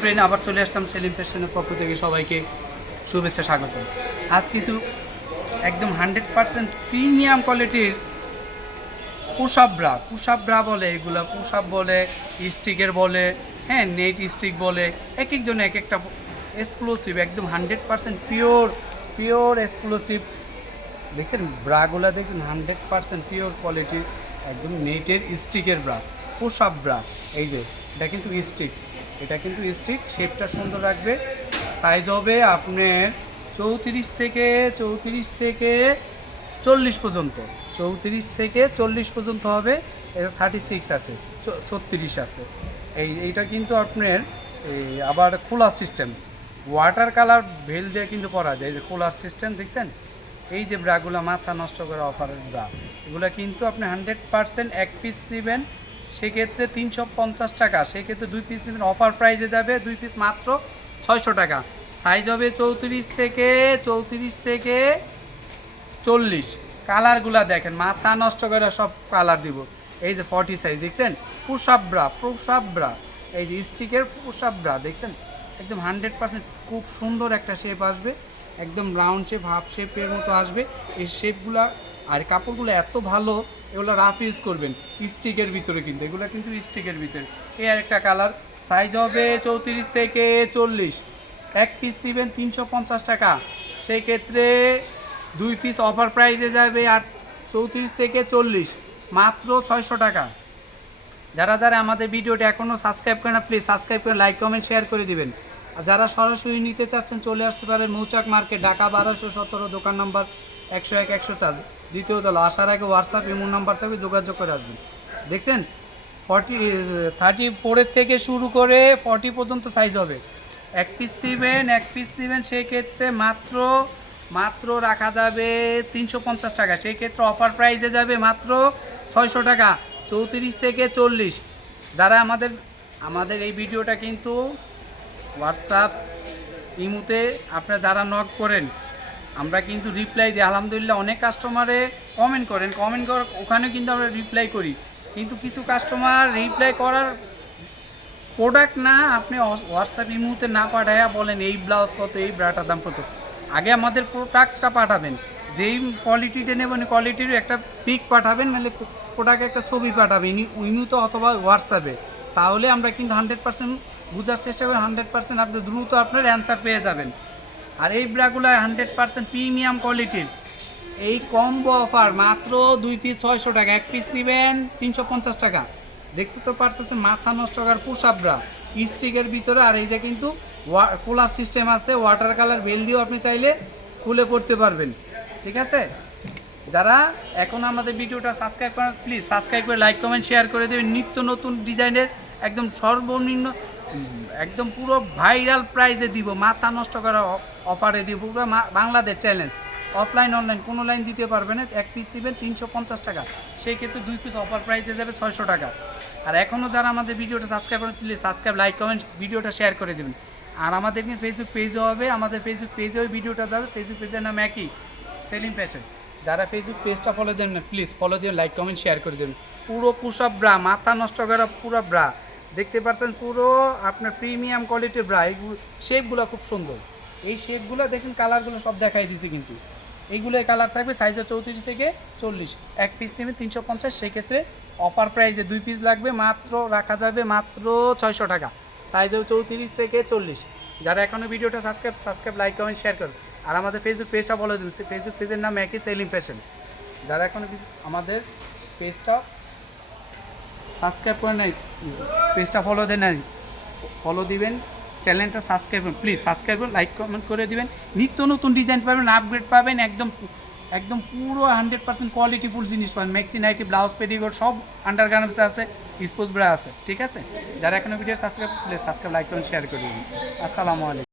Friend, আবার চলে আসলাম সেলিম ফ্যাশনের পক্ষ থেকে সবাইকে শুভেচ্ছা স্বাগত। আজ কিছু একদম 100% প্রিমিয়াম কোয়ালিটির পুশ আপ ব্রা বলে, এগুলা পুশ আপ বলে, স্টিকের বলে, হ্যাঁ নেট স্টিক বলে, এক একজনে এক একটা এক্সক্লুসিভ, একদম 100% পিওর এক্সক্লুসিভ। দেখছেন ব্রাগুলা, দেখছেন 100% পিওর কোয়ালিটির একদম নেটের স্টিকের ব্রা, পুশ আপ ব্রা। এই যে এটা কিন্তু স্টিক, শেপটা সুন্দর রাখবে। সাইজ হবে আপনার 34 থেকে 40 পর্যন্ত, 34 থেকে 40 পর্যন্ত হবে। এটা 36 আছে, 36 আছে। এইটা কিন্তু আপনার আবার কুলার সিস্টেম, ওয়াটার কালার ভেল দিয়ে কিন্তু পরা যায়। এই যে কুলার সিস্টেম দেখছেন, এই যে ব্রাগুলো মাথা নষ্ট করে অফারের ব্রা, এগুলো কিন্তু আপনি 100% এক পিস নেবেন সেক্ষেত্রে 350 টাকা, সেক্ষেত্রে 2 পিস নেবেন অফার প্রাইসে যাবে 2 পিস মাত্র 600 টাকা। সাইজ হবে 34 থেকে 40। কালারগুলা দেখেন, মাথা নষ্ট করে সব কালার দিব। এই যে 40 সাইজ দেখছেন, পুশ আপ ব্রা, এই যে স্টিকের পুশ আপ ব্রা দেখছেন, একদম 100% খুব সুন্দর একটা শেপ আসবে, একদম রাউন্ড শেপ, হাফ শেপের মতো আসবে এই শেপগুলা। আর কাপড়গুলো এত ভালো, এগুলো রাফ ইউজ করবেন স্টিকের ভিতরে, কিন্তু এগুলো কিন্তু স্টিকের ভিতরে। এই আর একটা কালার, সাইজ হবে 34 থেকে 40, এক পিস নেবেন 350 টাকা, সেই ক্ষেত্রে 2 পিস অফার প্রাইসে যাবে আর 34 থেকে 40 মাত্র 600 টাকা। যারা আমাদের ভিডিওটা এখনও সাবস্ক্রাইব করে না, প্লিজ সাবস্ক্রাইব করে লাইক কমেন্ট শেয়ার করে দিবেন। আর যারা সরাসরি নিতে চাচ্ছেন চলে আসতে পারেন মৌচাক মার্কেট, ঢাকা 1217, দোকান নম্বর 101 104, দ্বিতীয় তলা। আসার আগে হোয়াটসঅ্যাপ ইমো নাম্বার থেকে যোগাযোগ করে আসবেন। দেখছেন 34 থেকে শুরু করে 40 পর্যন্ত সাইজ হবে। এক পিস নেবেন সেই ক্ষেত্রে মাত্র রাখা যাবে 350 টাকা, সেই ক্ষেত্রে অফার প্রাইসে যাবে মাত্র 600 টাকা, 34 থেকে 40। যারা আমাদের এই ভিডিওটা কিন্তু হোয়াটসঅ্যাপ ইমোতে আপনারা যারা নক করেন, আমরা কিন্তু রিপ্লাই দিই। আলহামদুলিল্লাহ অনেক কাস্টমারে কমেন্ট করেন, ওখানে কিন্তু আমরা রিপ্লাই করি। কিন্তু কিছু কাস্টমার রিপ্লাই করার প্রোডাক্ট না, আপনি হোয়াটসঅ্যাপ ইমোতে না পাঠাইয়া বলেন এই ব্লাউজ কত, এই ব্রাটার দাম কত। আগে আমাদের প্রোডাক্টটা পাঠাবেন, যেই কোয়ালিটিটা নেবেন কোয়ালিটির একটা পিক পাঠাবেন, নাহলে প্রোডাক্টের একটা ছবি পাঠাবেন ইমোতে অথবা হোয়াটসঅ্যাপে। তাহলে আমরা কিন্তু 100% বোঝার চেষ্টা করি, 100% আপনি দ্রুত আপনার অ্যান্সার পেয়ে যাবেন। আর এই ব্রাগুলো 100% প্রিমিয়াম কোয়ালিটির, এই কম্বো অফার মাত্র 2 পিস 600 টাকা, এক পিস নেবেন 350 টাকা। দেখতে তো পারতেছেন মাথা নষ্ট করার পুশ আপ ব্রা স্টিকের ভিতরে। আর এইটা কিন্তু কুলার সিস্টেম আছে, ওয়াটার কালার বেল দিয়েও আপনি চাইলে খুলে পড়তে পারবেন। ঠিক আছে, যারা এখন আমাদের ভিডিওটা সাবস্ক্রাইব করেন প্লিজ সাবস্ক্রাইব করে লাইক কমেন্ট শেয়ার করে দেবেন। নিত্য নতুন ডিজাইনের একদম সর্বনিম্ন, একদম পুরো ভাইরাল প্রাইজে দিব, মাথা নষ্ট করা অফারে দিব, পুরো বাংলাদেশ চ্যালেঞ্জ। অফলাইন অনলাইন কোনো লাইন দিতে পারবে না। এক পিস দিবেন 350 টাকা, সেই ক্ষেত্রে 2 পিস অফার প্রাইসে যাবে 600 টাকা। আর এখনও যারা আমাদের ভিডিওটা সাবস্ক্রাইব করেন প্লিজ সাবস্ক্রাইব, লাইক কমেন্ট, ভিডিওটা শেয়ার করে দেবেন। আর আমাদের ফেসবুক পেজও হবে, আমাদের ফেসবুক পেজে ওই ভিডিওটা যাবে। ফেসবুক পেজের নাম একই, সেলিম ফ্যাশন। যারা ফেসবুক পেজটা ফলো দেন না, প্লিজ ফলো দিয়ে লাইক কমেন্ট শেয়ার করে দেবেন। পুরো পুশ আপ ব্রা, মাথা নষ্ট করা পুরো ব্রা দেখতে পাচ্ছেন, পুরো আপনার প্রিমিয়াম কোয়ালিটির ব্রা। এইগুলো শেপগুলো খুব সুন্দর, এই শেপগুলো দেখছেন, কালারগুলো সব দেখাই দিছি কিন্তু এইগুলোই কালার থাকবে। সাইজে 34 থেকে 40, এক পিস নেবেন 350, সেক্ষেত্রে অফার প্রাইসে 2 পিস লাগবে, মাত্র রাখা যাবে মাত্র 600 টাকা। সাইজেও 34 থেকে 40। যারা এখনও ভিডিওটা সাবস্ক্রাইব লাইক কমেন্ট শেয়ার করুন। আর আমাদের ফেসবুক পেজটা ফলো দিন, ফেসবুক পেজের নাম একই, সেলিম ফ্যাশন। যারা এখনও আমাদের পেজটা সাবস্ক্রাইব করে নাই, পেজটা ফলো দেন নাই, ফলো দিবেন, চ্যানেলটা সাবস্ক্রাইব করুন প্লিজ, সাবস্ক্রাইব করুন, লাইক কমেন্ট করে দিবেন। নিত্য নতুন ডিজাইন পাবেন, আপগ্রেড পাবেন, একদম পুরো 100% কোয়ালিটিফুল জিনিস পাবেন। ম্যাক্সি নাইটি, ব্লাউজ, পেটিকোট সব আন্ডার গার্মেন্টস আছে, স্পোর্টস ব্রা আছে। ঠিক আছে, যারা এখনও video subscribe please subscribe like comment share করে দিবেন। আসসালামু আলাইকুম।